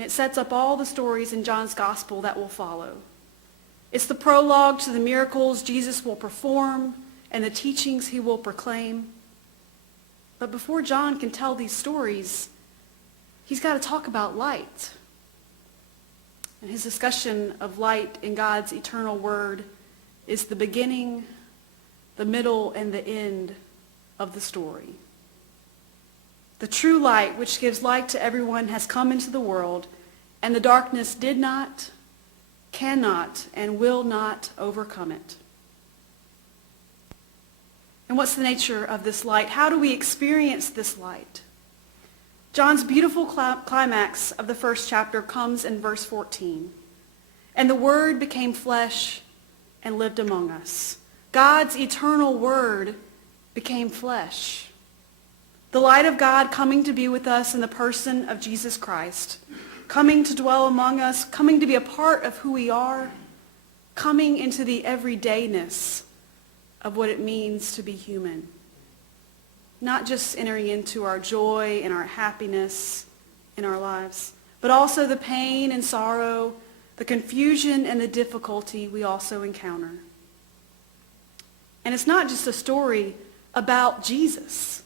And it sets up all the stories in John's gospel that will follow. It's the prologue to the miracles Jesus will perform and the teachings he will proclaim. But before John can tell these stories, he's got to talk about light. And his discussion of light in God's eternal word is the beginning, the middle, and the end of the story. The true light, which gives light to everyone, has come into the world, and the darkness did not, cannot, and will not overcome it. And what's the nature of this light? How do we experience this light? John's beautiful climax of the first chapter comes in verse 14. And the Word became flesh and lived among us. God's eternal Word became flesh. The light of God coming to be with us in the person of Jesus Christ, coming to dwell among us, coming to be a part of who we are, coming into the everydayness of what it means to be human. Not just entering into our joy and our happiness in our lives, but also the pain and sorrow, the confusion and the difficulty we also encounter. And it's not just a story about Jesus.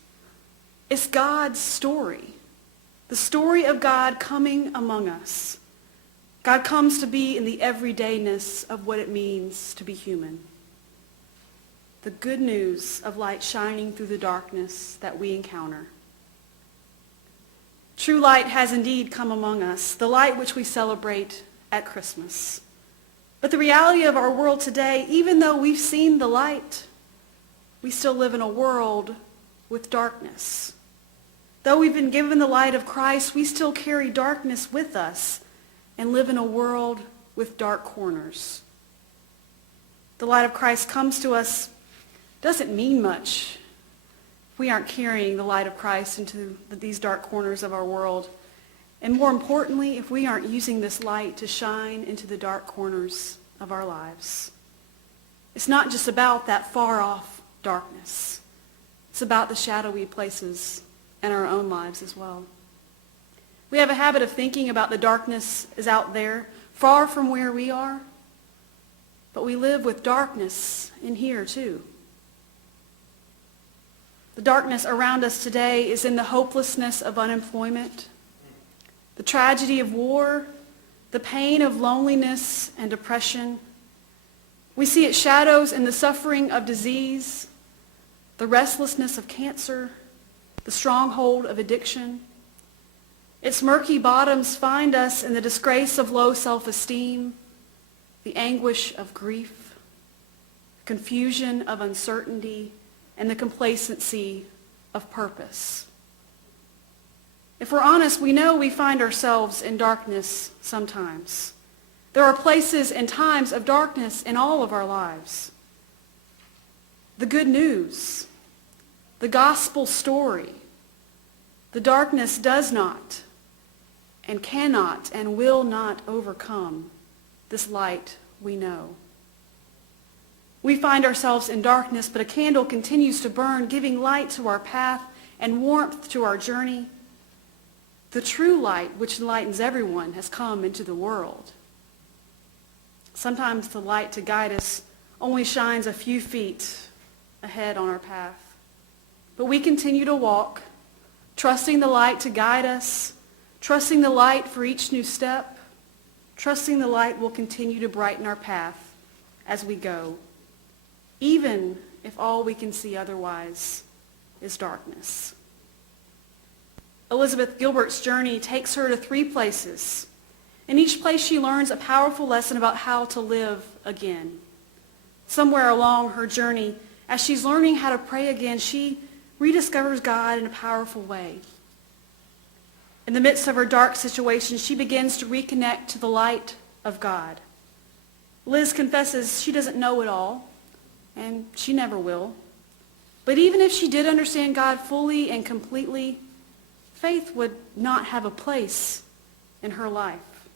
It's God's story. The story of God coming among us. God comes to be in the everydayness of what it means to be human. The good news of light shining through the darkness that we encounter. True light has indeed come among us, the light which we celebrate at Christmas. But the reality of our world today, even though we've seen the light, we still live in a world with darkness. Though we've been given the light of Christ, we still carry darkness with us and live in a world with dark corners. The light of Christ comes to us doesn't mean much if we aren't carrying the light of Christ into these dark corners of our world. And more importantly, if we aren't using this light to shine into the dark corners of our lives. It's not just about that far-off darkness. It's about the shadowy places in our own lives as well. We have a habit of thinking about the darkness is out there, far from where we are. But we live with darkness in here too. The darkness around us today is in the hopelessness of unemployment, the tragedy of war, the pain of loneliness and depression. We see its shadows in the suffering of disease, the restlessness of cancer, the stronghold of addiction. Its murky bottoms find us in the disgrace of low self-esteem, the anguish of grief, confusion of uncertainty, and the complacency of purpose. If we're honest, we know we find ourselves in darkness sometimes. There are places and times of darkness in all of our lives. The good news, the gospel story, the darkness does not and cannot and will not overcome this light we know. We find ourselves in darkness, but a candle continues to burn, giving light to our path and warmth to our journey. The true light, which enlightens everyone, has come into the world. Sometimes the light to guide us only shines a few feet ahead on our path. But we continue to walk, trusting the light to guide us, trusting the light for each new step, trusting the light will continue to brighten our path as we go, even if all we can see otherwise is darkness. Elizabeth Gilbert's journey takes her to 3 places. In each place she learns a powerful lesson about how to live again. Somewhere along her journey, as she's learning how to pray again, she rediscovers God in a powerful way. In the midst of her dark situation, she begins to reconnect to the light of God. Liz confesses she doesn't know it all, and she never will. But even if she did understand God fully and completely, faith would not have a place in her life.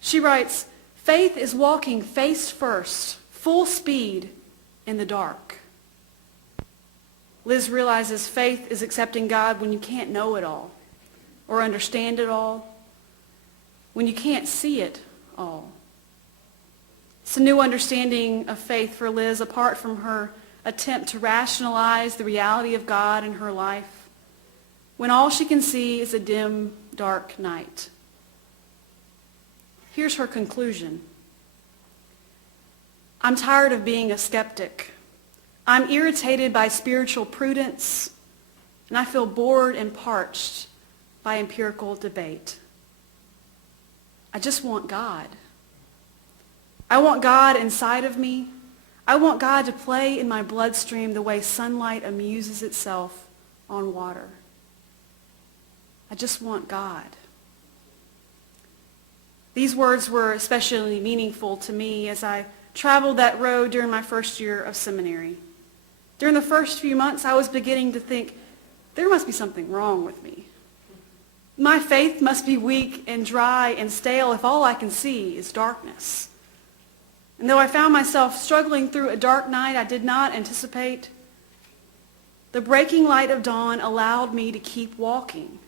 She writes, "Faith is walking face first, full speed in the dark." Liz realizes faith is accepting God when you can't know it all or understand it all. when you can't see it all. It's a new understanding of faith for Liz, apart from her attempt to rationalize the reality of God in her life, when all she can see is a dim, dark night. Here's her conclusion. I'm tired of being a skeptic. I'm irritated by spiritual prudence, and I feel bored and parched by empirical debate. I just want God. I want God inside of me. I want God to play in my bloodstream the way sunlight amuses itself on water. I just want God. These words were especially meaningful to me as I traveled that road during my first year of seminary. During the first few months, I was beginning to think, there must be something wrong with me. My faith must be weak and dry and stale if all I can see is darkness. And though I found myself struggling through a dark night I did not anticipate, the breaking light of dawn allowed me to keep walking.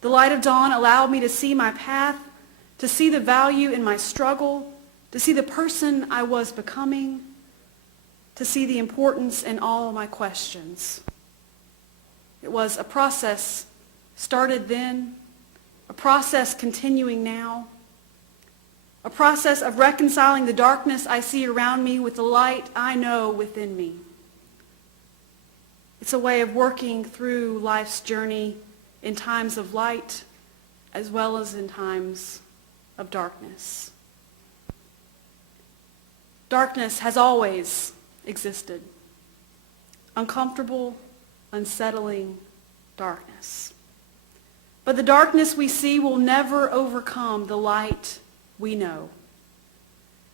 The light of dawn allowed me to see my path, to see the value in my struggle, to see the person I was becoming, to see the importance in all my questions. It was a process started then, a process continuing now, a process of reconciling the darkness I see around me with the light I know within me. It's a way of working through life's journey in times of light as well as in times of darkness. Darkness has always existed. Uncomfortable, unsettling darkness. But the darkness we see will never overcome the light we know.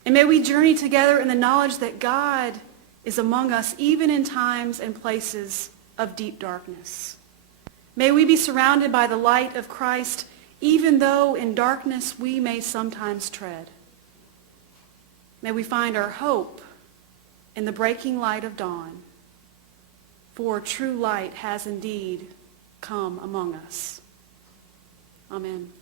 And may we journey together in the knowledge that God is among us even in times and places of deep darkness. May we be surrounded by the light of Christ even though in darkness we may sometimes tread. May we find our hope in the breaking light of dawn, for true light has indeed come among us. Amen.